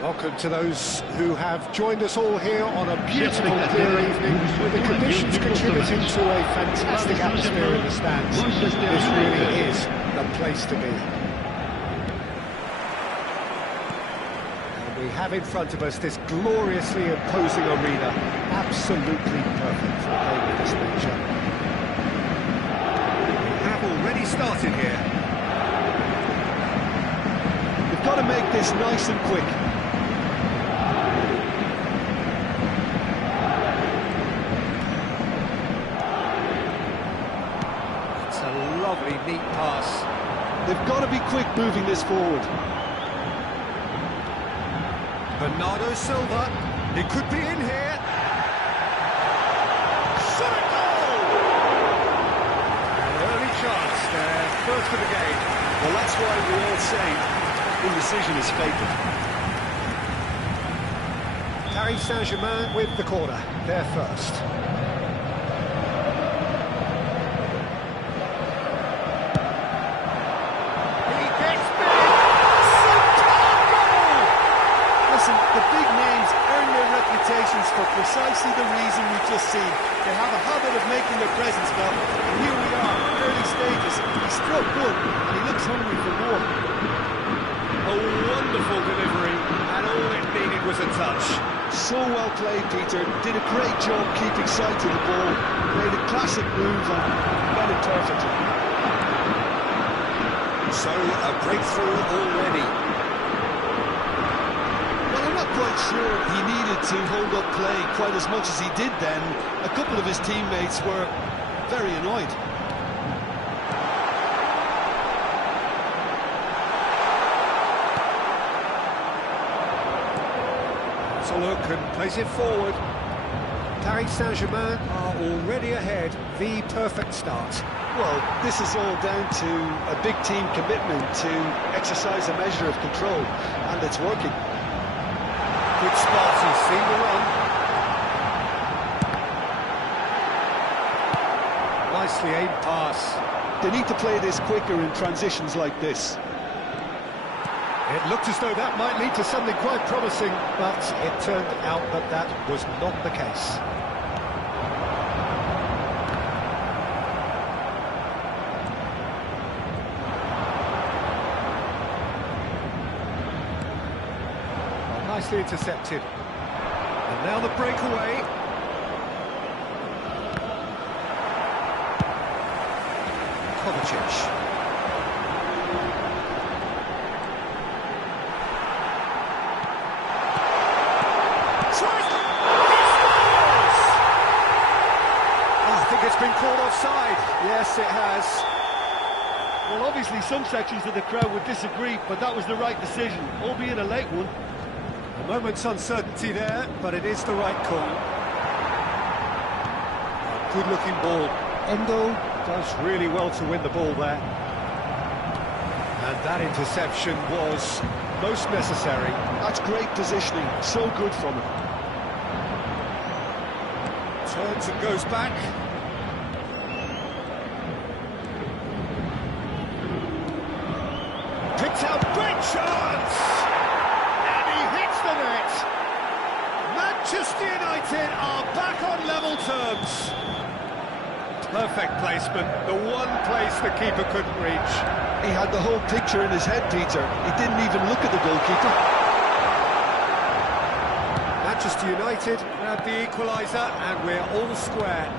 Welcome to those who have joined us all here on a beautiful, clear evening, with the conditions contributing to a fantastic atmosphere in the stands. This really is the place to be. And we have in front of us this gloriously imposing arena, absolutely perfect for a game of this nature. We have already started here. We've got to make this nice and quick. Lovely, neat pass. They've got to be quick moving this forward. Bernardo Silva, he could be in here. Shot a goal! An early chance there, first of the game. Well, that's why we all say indecision is fatal. Paris Saint-Germain with the corner, they're first. For precisely the reason we've just seen. They have a habit of making their presence felt, and here we are, early stages. He struck one, and he looks hungry for more. A wonderful delivery, and all it needed was a touch. So well played, Peter. Did a great job keeping sight of the ball. Made a classic move and got it perfectly. So, a breakthrough already. Quite sure he needed to hold up play quite as much as he did then. A couple of his teammates were very annoyed. Let's a look and plays it forward. Paris Saint-Germain are already ahead, the perfect start. Well, this is all down to a big team commitment to exercise a measure of control, and it's working. Good spot and see the run. Nicely aimed pass. They need to play this quicker in transitions like this. It looked as though that might lead to something quite promising, but it turned out that that was not the case. Nicely intercepted. And now the breakaway. Kovacic. I think it's been called offside. Yes, it has. Well, obviously some sections of the crowd would disagree, but that was the right decision, albeit a late one. A moment's uncertainty there, but it is the right call. A good-looking ball. Endo does really well to win the ball there. And that interception was most necessary. That's great positioning, so good from him. Turns and goes back. a big chance! And he hits the net! Manchester United are back on level terms. Perfect placement, the one place the keeper couldn't reach. He had the whole picture in his head, Peter. He didn't even look at the goalkeeper. Manchester United grab the equaliser and we're all square.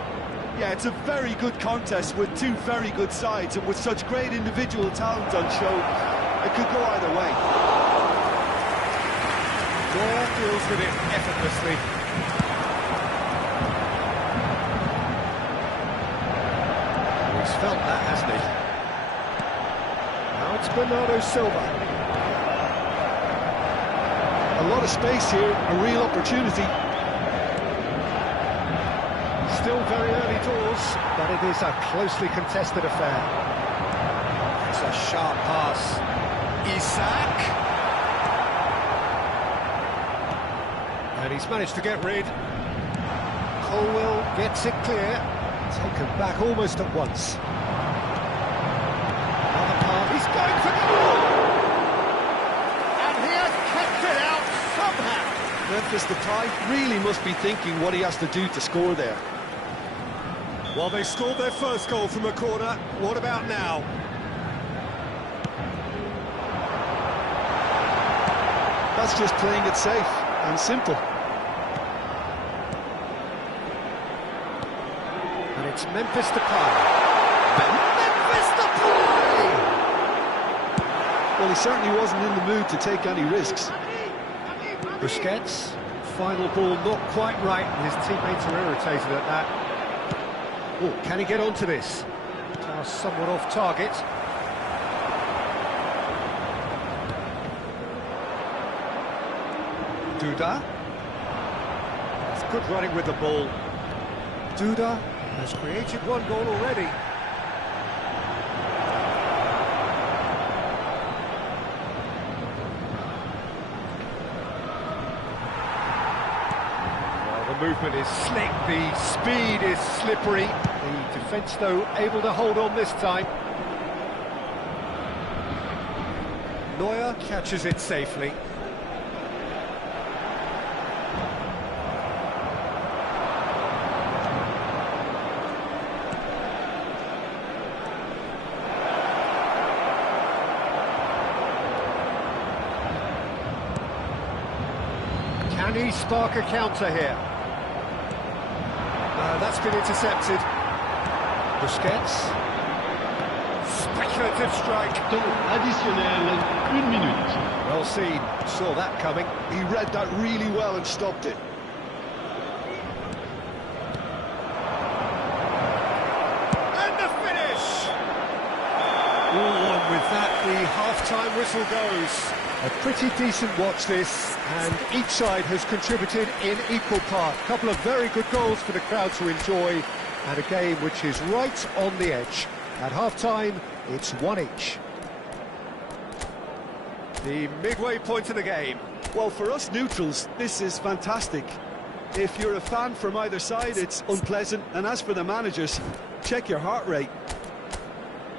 Yeah, it's a very good contest with two very good sides, and with such great individual talent on show, it could go either way. Neuer deals with it effortlessly. He's felt that, hasn't he? Now it's Bernardo Silva. A lot of space here, a real opportunity. Still very early doors, but it is a closely contested affair. It's a sharp pass. Isak. And he's managed to get rid. Colwell gets it clear. Taken back almost at once. Another pass. He's going for goal! And he has kept it out somehow. Memphis Depay really must be thinking what he has to do to score there. Well, they scored their first goal from a corner. What about now? That's just playing it safe and simple. And it's Memphis Depay. Memphis Depay! Well, he certainly wasn't in the mood to take any risks. Busquets, final ball not quite right, and his teammates are irritated at that. Oh, can he get onto this? Pass somewhat off target. Duda. It's good running with the ball. Duda has created one goal already. Well, the movement is slick, the speed is slippery. The defence, though, able to hold on this time. Neuer catches it safely. Can he spark a counter here? No, that's been intercepted. Busquets. Speculative strike. Temps additionnel, 1 minute. Well seen. Saw that coming. He read that really well and stopped it. And the finish! All on with that, the half-time whistle goes. A pretty decent watch this, and each side has contributed in equal part. A couple of very good goals for the crowd to enjoy, and a game which is right on the edge. At half-time, it's 1 each. The midway point of the game. Well, for us neutrals, this is fantastic. If you're a fan from either side, it's unpleasant. And as for the managers, check your heart rate.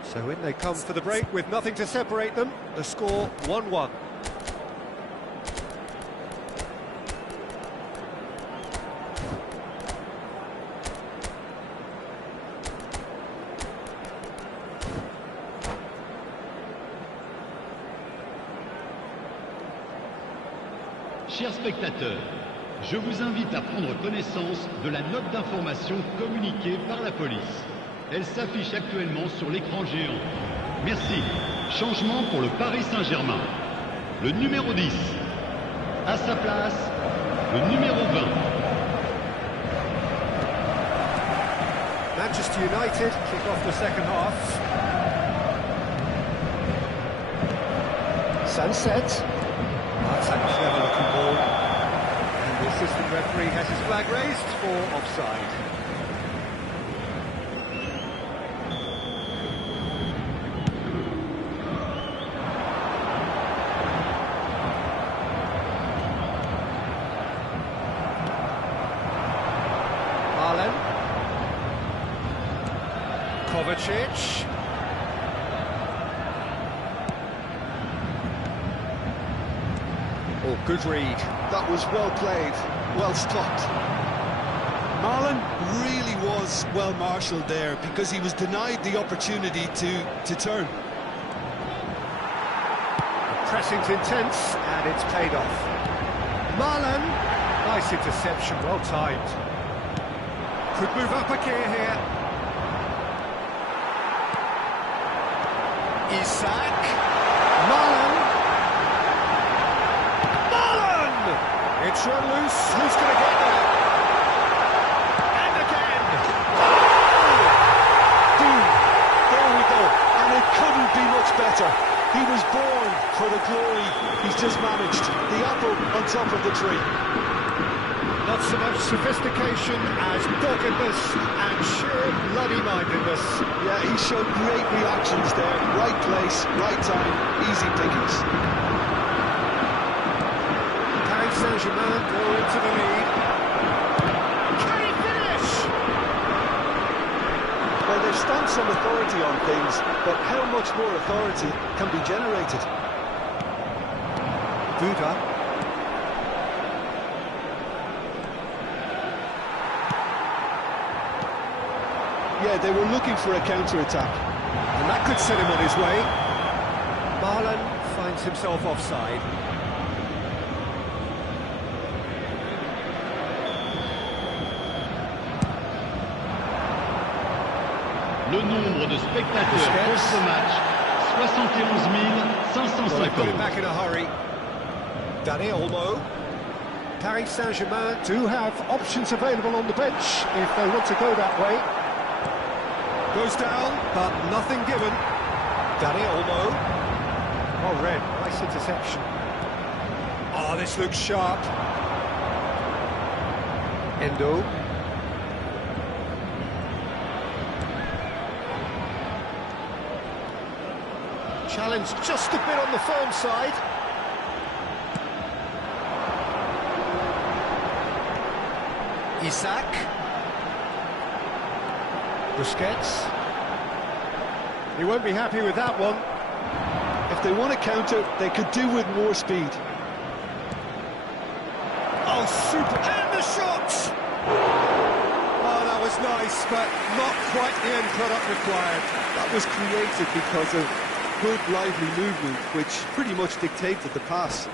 So in they come for the break with nothing to separate them. The score 1-1. Chers spectateurs, je vous invite à prendre connaissance de la note d'information communiquée par la police. Elle s'affiche actuellement sur l'écran géant. Merci. Changement pour le Paris Saint-Germain. Le numéro 10. À sa place, le numéro 20. Manchester United kick off the second half. Sunset. That's a clever looking ball. And the assistant referee has his flag raised for offside. Marlen. Kovacic. Good read. That was well played, well stopped. Marlon really was well marshalled there because he was denied the opportunity to turn. The pressing's intense, and it's paid off. Marlon, nice interception, well timed. Could move up a gear here. Isak. Marlon. Marlon! It's run loose. Who's going to get there? And again. Oh! Boom! There we go. And it couldn't be much better. He was born for the glory. He's just managed. The apple on top of the tree. Not so much sophistication as doggedness and sheer bloody-mindedness. Yeah, he showed great reactions there. Right place, right time, easy pickings. Paris Saint-Germain go into the lead. Can he finish? Well, they've stamped some authority on things, but how much more authority can be generated? Duda. Yeah, they were looking for a counter-attack. And that could set him on his way. Marlon finds himself offside. Le nombre de spectateurs pour ce match, 71 Well, they've got it 550. back in a hurry. Dani Olmo. Paris Saint-Germain do have options available on the bench if they want to go that way. Goes down, but nothing given. Dani Olmo. Oh, red. Nice interception. Oh, this looks sharp. Endo. Challenge just a bit on the firm side. Isak. Busquets. He won't be happy with that one. If they want to counter, they could do with more speed. Oh, super. And the shot! Oh, that was nice, but not quite the end product required. That was created because of good, lively movement, which pretty much dictated the pass.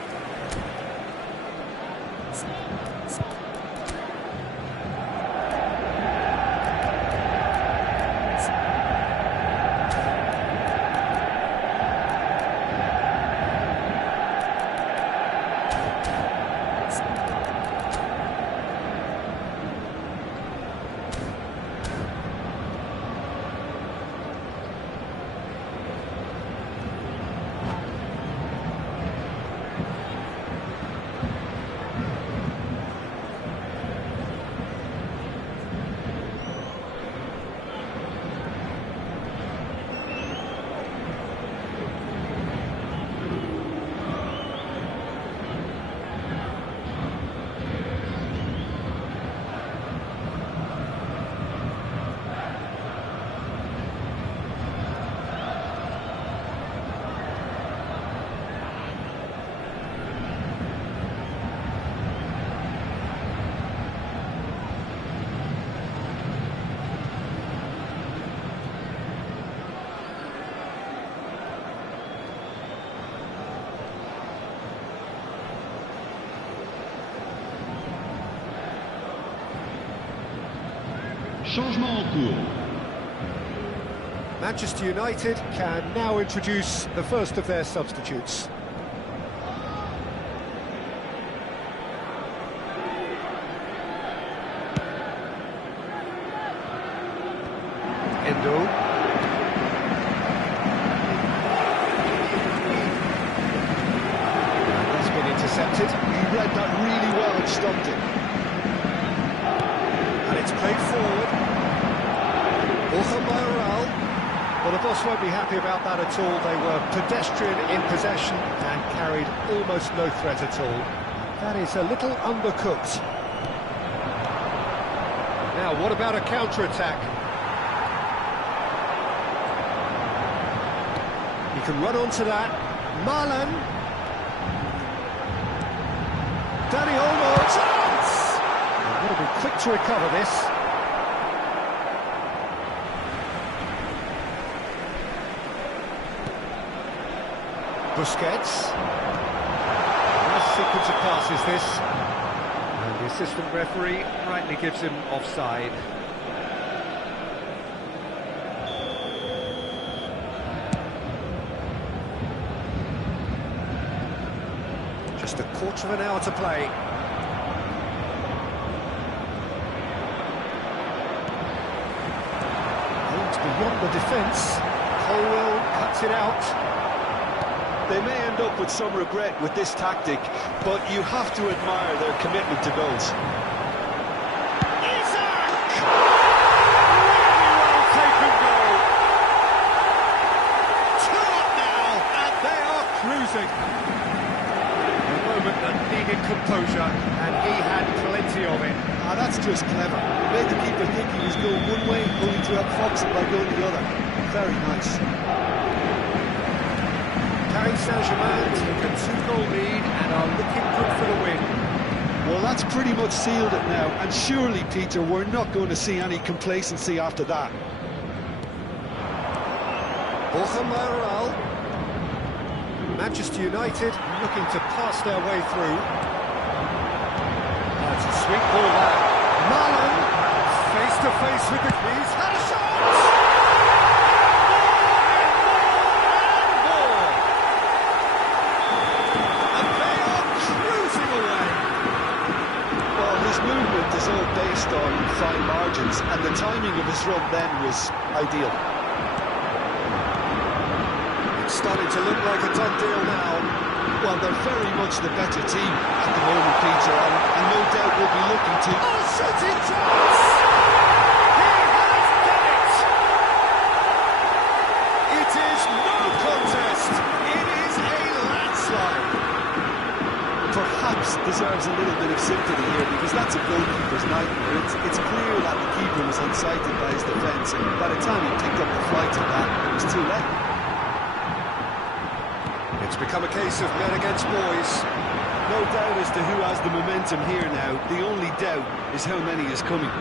Changement en cours. Manchester United can now introduce the first of their substitutes. Endo. That's been intercepted. He read that really well and stopped it. And it's played forward. Well, the boss won't be happy about that at all. They were pedestrian in possession and carried almost no threat at all. That is a little undercooked. Now, what about a counter-attack? He can run onto that. Marlon. Danny Olmo, chance! They've got to be quick to recover this. Busquets. Nice sequence of passes this. And the assistant referee rightly gives him offside. Just a quarter of an hour to play. Aimed beyond the defence. Colwell cuts it out. They may end up with some regret with this tactic, but you have to admire their commitment to goals. Isaac! Really well taken goal. 2 up now, and they are cruising. A moment that needed composure, and he had plenty of it. Ah, that's just clever. Made the keeper think he was going one way, only to outfox him by going the other. Very nice. Paris Saint-Germain take a 2-goal lead and are looking good for the win. Well, that's pretty much sealed it now, and surely, Peter, we're not going to see any complacency after that. Borja Mayoral. Manchester United looking to pass their way through. That's a sweet ball there. Marlon, face to face with the keys, had a shot! Is all based on fine margins, and the timing of his run then was ideal. It's starting to look like a done deal now. Well, they're very much the better team at the moment, Peter, and no doubt will be looking to... Oh, shooting chance! He has done it! It is no contest. It is a landslide. Perhaps deserves a little bit of sympathy here, because that's a goalkeeper's nightmare. It's clear that the keeper was unsighted by his defence, and by the time he picked up the flight of that, it was too late. It's become a case of men against boys. No doubt as to who has the momentum here now. The only doubt is how many is coming.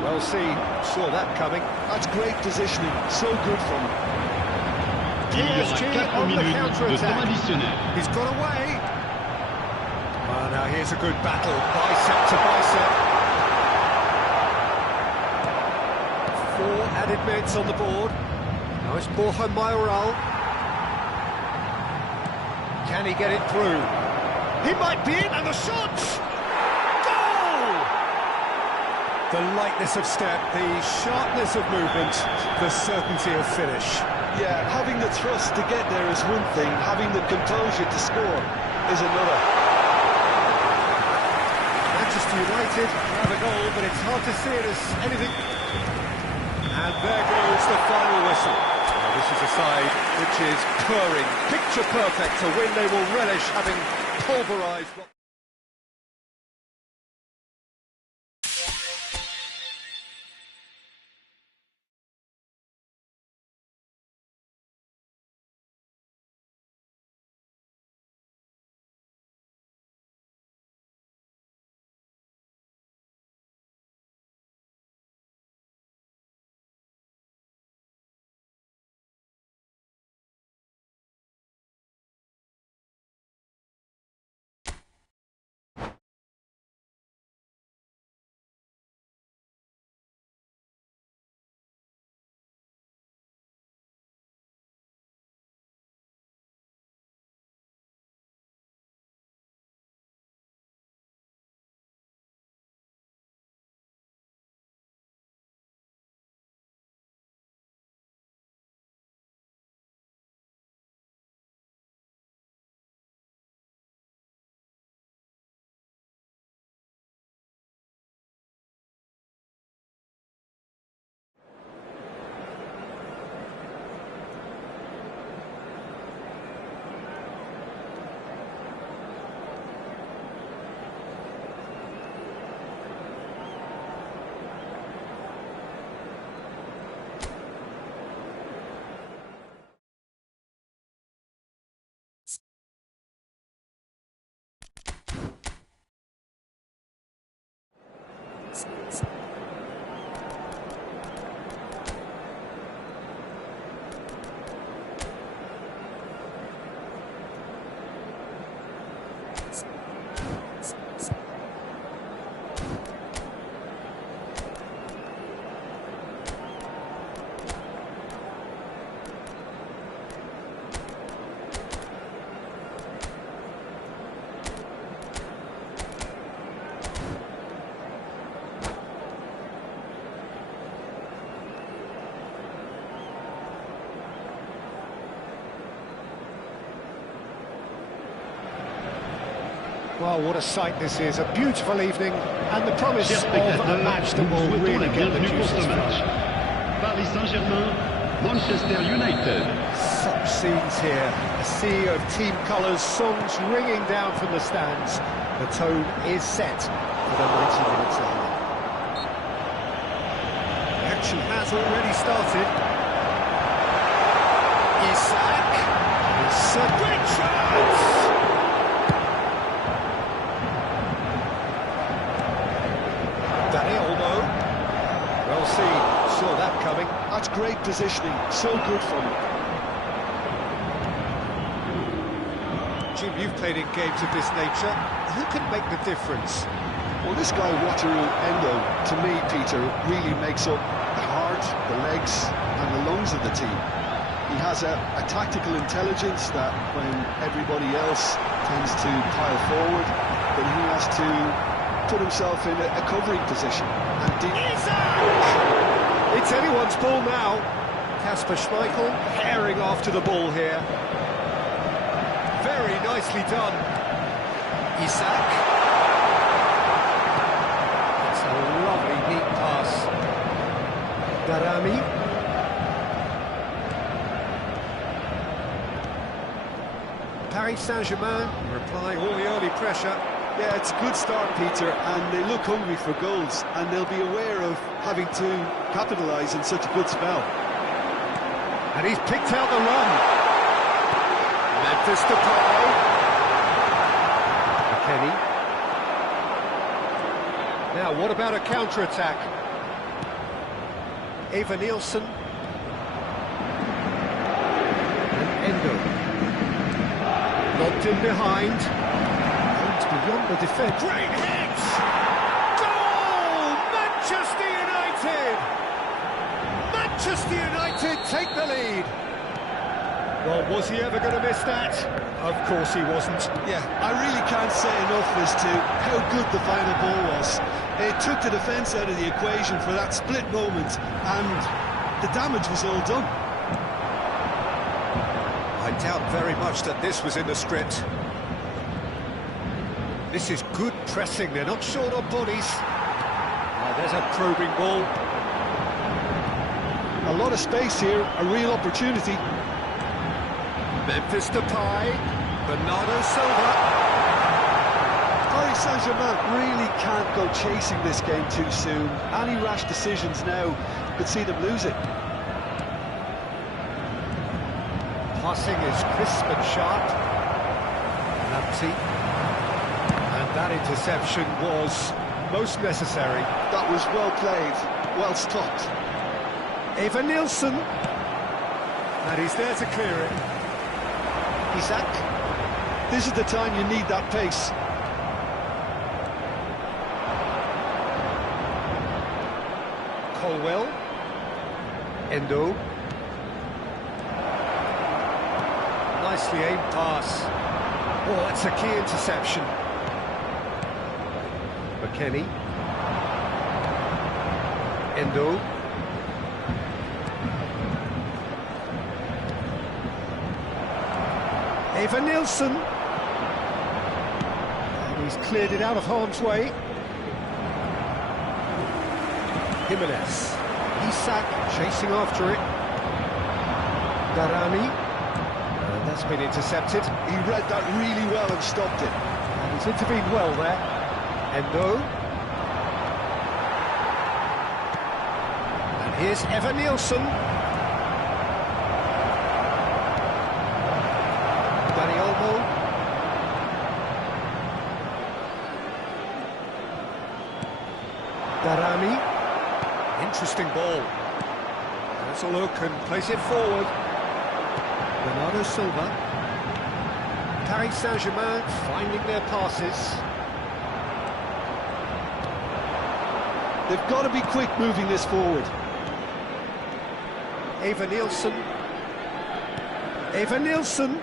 Well seen, saw that coming. That's great positioning, so good from him. Il y aura 4 minutes de temps additionnel. He's got away. Oh, now here's a good battle, bicep to bicep. 4 added minutes on the board. Now it's Borja Mayoral. Can he get it through? He might be in, and the shot! Goal! The lightness of step, the sharpness of movement, the certainty of finish. Yeah, having the thrust to get there is one thing, having the composure to score is another. Manchester United have a goal, but it's hard to see it as anything. And there goes the final whistle. Now, this is a side which is purring, picture perfect, a win they will relish, having pulverised. Well, what a sight this is, a beautiful evening, and the promise Chers of a spectateurs, match that nous will souhaitons really la get the bienvenue pour juices ce match. flowing. Paris Saint-Germain, Manchester United. Such scenes here, a sea of team colours, songs ringing down from the stands. The tone is set for the 90 minutes ahead. The action has already started. Isak, it's a great chance! Danny Olmo, well seen, saw that coming. That's great positioning, so good from him. Jim, you've played in games of this nature. Who can make the difference? Well, this guy, Wataru Endo, to me, Peter, really makes up the heart, the legs and the lungs of the team. He has a tactical intelligence that when everybody else tends to pile forward, then he has to put himself in a covering position. And Isak! It's anyone's ball now. Kasper Schmeichel herring after the ball here. Very nicely done. Isak. It's a lovely neat pass. Darami. Paris Saint-Germain replying all the early pressure. yeah, it's a good start, Peter, and they look hungry for goals, and they'll be aware of having to capitalise in such a good spell. And he's picked out the run. Memphis Depay. McKennie. Now, what about a counter-attack? Eva Nielsen. And Endo. Locked in behind. Goes beyond the defence. Great hit! Goal! Manchester United! Manchester United take the lead. Well, was he ever going to miss that? Of course he wasn't. Yeah, I really can't say enough as to how good the final ball was. It took the defence out of the equation for that split moment, and the damage was all done. I doubt very much that this was in the script. This is good pressing, they're not short on bodies. There's a probing ball. A lot of space here, a real opportunity. Memphis Depay, Bernardo Silva. Paris Saint-Germain really can't go chasing this game too soon. Any rash decisions now could see them lose it. Passing is crisp and sharp. Lamptey. And that interception was most necessary. That was well played, well stopped. Eva Nielsen. And he's there to clear it. Isak, this is the time you need that pace. Colwell. Endo. Nicely aimed pass. Oh, that's a key interception. McKennie. Endo. Eva Nielsen. And he's cleared it out of harm's way. Jimenez. Isak chasing after it. Darami. And that's been intercepted. He read that really well and stopped it. And he's intervened well there. Endo. And here's Eva Nielsen. Danny Olmo. Darami. Interesting ball. That's a look and place it forward. Bernardo Silva. Paris Saint-Germain finding their passes. They've got to be quick moving this forward. Eva Nielsen. Eva Nielsen.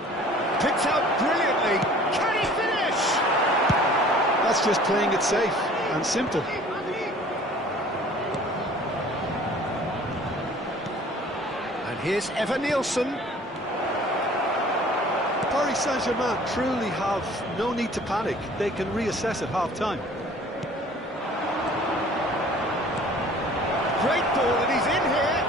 Picked out brilliantly. Can he finish? That's just playing it safe and simple. And here's Eva Nielsen. Paris Saint-Germain truly have no need to panic. They can reassess at half-time. Great ball, and he's in here.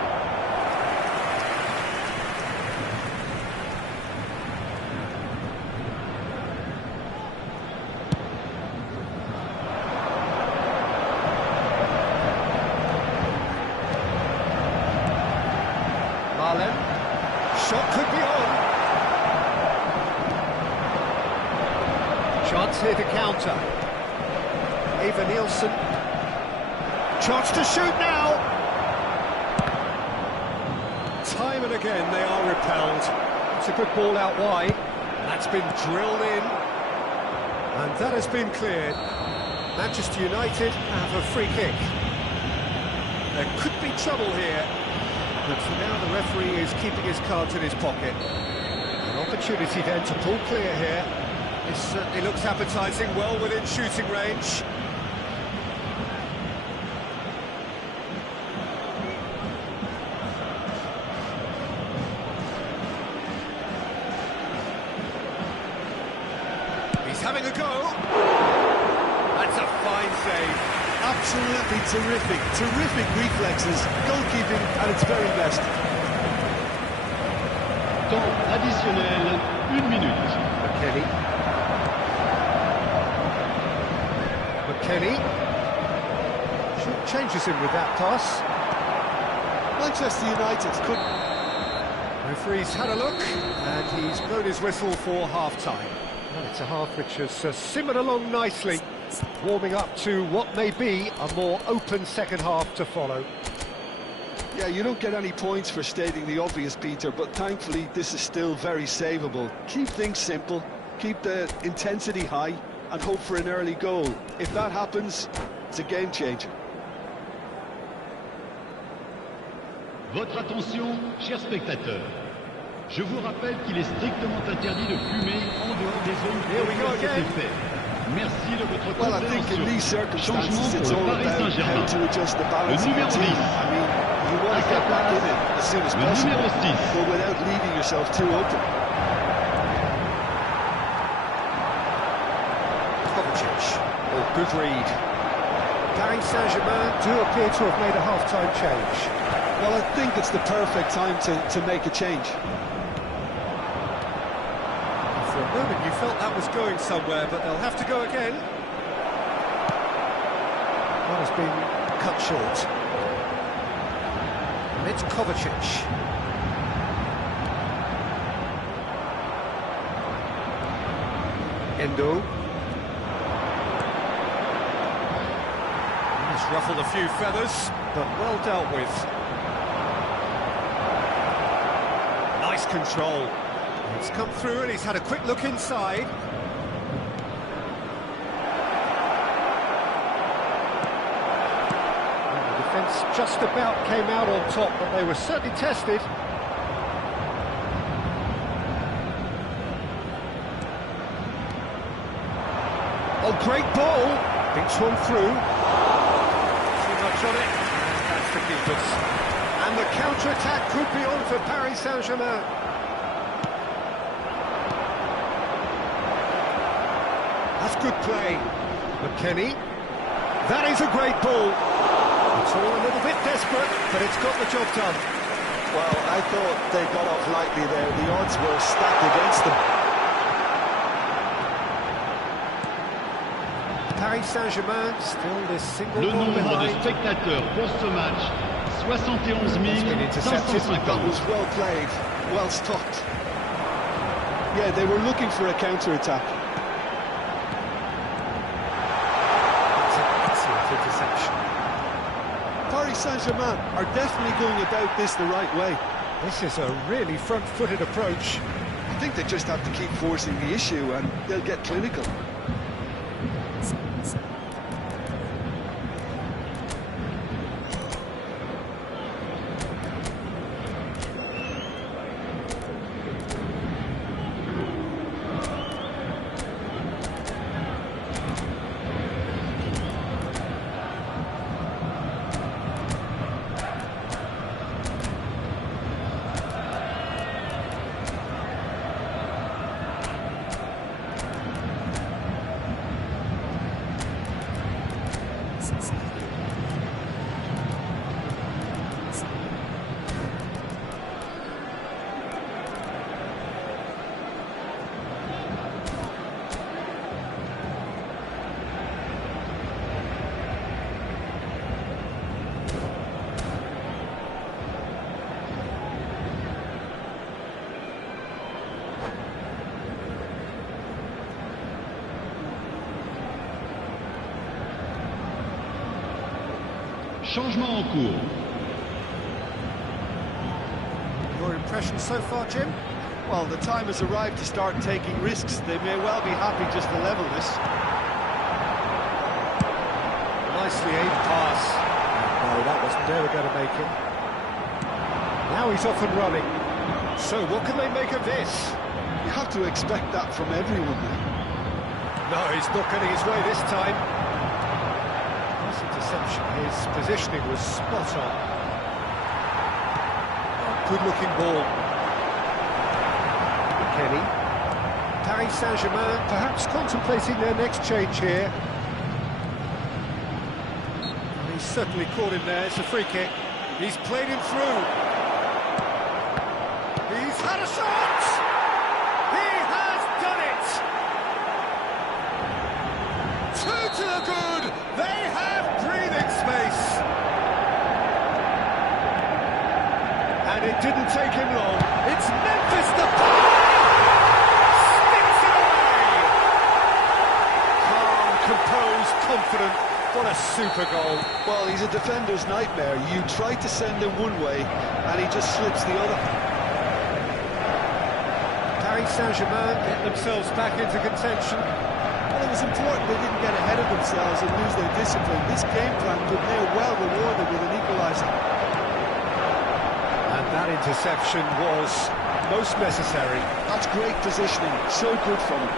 Marlen. Shot could be on. Chance here to counter. Eva Nielsen. Chance to shoot now. Time and again they are repelled. It's a good ball out wide. That's been drilled in. And that has been cleared. Manchester United have a free kick. There could be trouble here. But for now the referee is keeping his cards in his pocket. An opportunity then to pull clear here. This certainly looks appetising, well within shooting range. He's having a go. That's a fine save. Absolutely terrific reflexes, goalkeeping at its very best. Temps additionnel, 1 minute. McKennie. Short changes him with that pass. Manchester United could... Referee's had a look, and he's blown his whistle for half-time. Well, it's a half which has simmered along nicely, warming up to what may be a more open second half to follow. Yeah, you don't get any points for stating the obvious, Peter, but thankfully this is still very savable. Keep things simple, keep the intensity high, and hope for an early goal. If that happens, it's a game changer. Votre attention, chers spectateurs. Je vous rappelle qu'il est strictement interdit de fumer en dehors des zones prévues à cet effet. Merci de votre Well, I think in these compréhension. Changement circumstances, it's pour all le Paris about how Saint-Germain. to adjust the Le balance of your numéro team. 10. I mean, you want to get back in it as soon as Le possible, numéro 6. but without leaving yourself too open. Kovacic. Oh, good read. Paris Saint-Germain do appear to have made a half-time change. Well, I think it's the perfect time to make a change. For a moment you felt that was going somewhere, but they'll have to go again. One has been cut short. And it's Kovacic. Endo. He's ruffled a few feathers, but well dealt with. Nice control. He's come through and he's had a quick look inside. And the defence just about came out on top, but they were certainly tested. Oh, great ball! Thinks one through. Too much on it. And that's the keepers. And the counter-attack could be on for Paris Saint-Germain. That's good play. McKennie. That is a great ball. It's all a little bit desperate, but it's got the job done. Well, I thought they got off lightly there. The odds were stacked against them. Paris Saint-Germain still this single Le goal nombre de behind. spectateurs pour ce match, 71 That 550. was well played, well stopped. Yeah, they were looking for a counter-attack. It's an excellent interception. Paris Saint-Germain are definitely going about this the right way. This is a really front-footed approach. I think they just have to keep forcing the issue and they'll get clinical. Changement en cours. Your impression so far, Jim? Well, the time has arrived to start taking risks. They may well be happy just to level this. Nicely aimed pass. No, that wasn't ever going to make it. Now he's off and running. So what can they make of this? You have to expect that from everyone now. No, he's not getting his way this time. Nice interception. His positioning was spot on. Good-looking ball. Kenny. Paris Saint-Germain perhaps contemplating their next change here. He's certainly caught him there. It's a free kick. He's played him through. He's had a shot! He has done it! Two to the good! They have breathing space! And it didn't take him long. It's Memphis Depay! Sticks it away! Calm, composed, confident. What a super goal. Well, he's a defender's nightmare. You try to send him one way, and he just slips the other. Paris Saint-Germain get themselves back into contention. Well, it was important they didn't get ahead of themselves and lose their discipline. This game plan could now well reward them with an equaliser. And that interception was most necessary. That's great positioning, so good from him.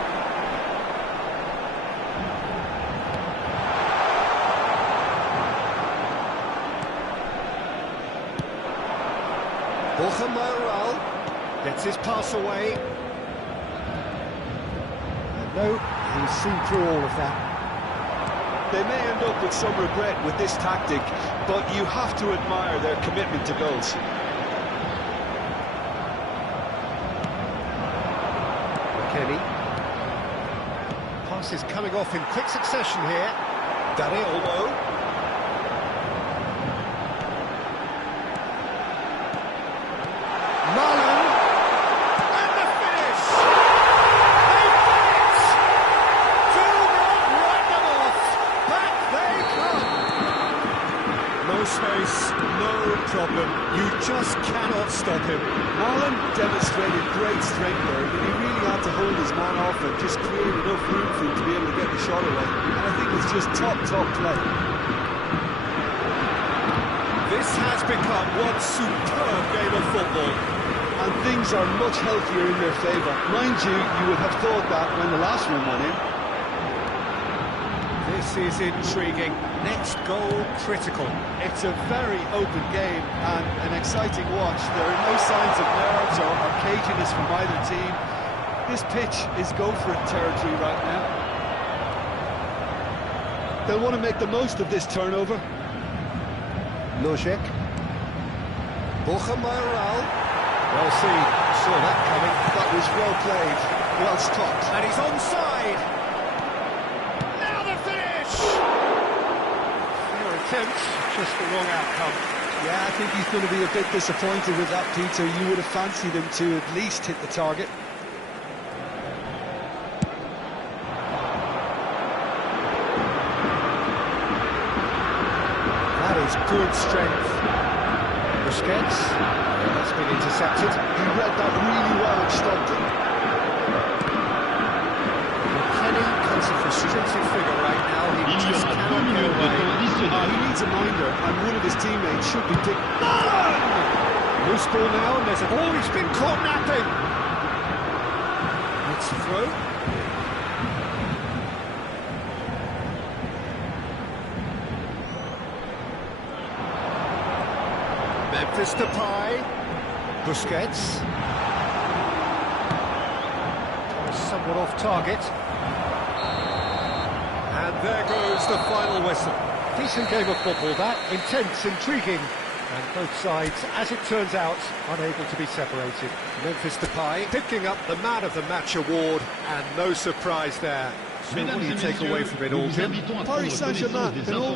Gets his pass away. And no, he's seen through all of that. They may end up with some regret with this tactic, but you have to admire their commitment to goals. Kenny. Pass is coming off in quick succession here. Dani Olmo. No space, no problem. You just cannot stop him. Marlon demonstrated great strength there, but he really had to hold his man off and just create enough room for him to be able to get the shot away. And I think it's just top play. This has become one superb game of football. And things are much healthier in their favour. Mind you, you would have thought that when the last one went in. This is intriguing. Next goal critical. It's a very open game and an exciting watch. There are no signs of nerves or caginess from either team. This pitch is go-for-it territory right now. They'll want to make the most of this turnover. Lojek. Borja Mayoral. Well seen. Saw that coming. That was well played. Well stopped. And he's onside. Just the wrong outcome. Yeah, I think he's going to be a bit disappointed with that, Peter. You would have fancied him to at least hit the target. That is good strength. Busquets. That's been intercepted. He read that really well and stopped it. Kenny cuts a frustrated figure right now. He just cannot get away. He needs a minder, and one of his teammates should be Dick. Loose ball now, and there's a ball. He's been caught napping. It's a throw. Memphis Depay. Busquets. Somewhat off target. And there goes the final whistle. Decent game of football, that. Intense, intriguing. And both sides, as it turns out, unable to be separated. Memphis Depay picking up the Man of the Match award, and no surprise there. So what do you take away from it all, Jim? Paris Saint-Germain can always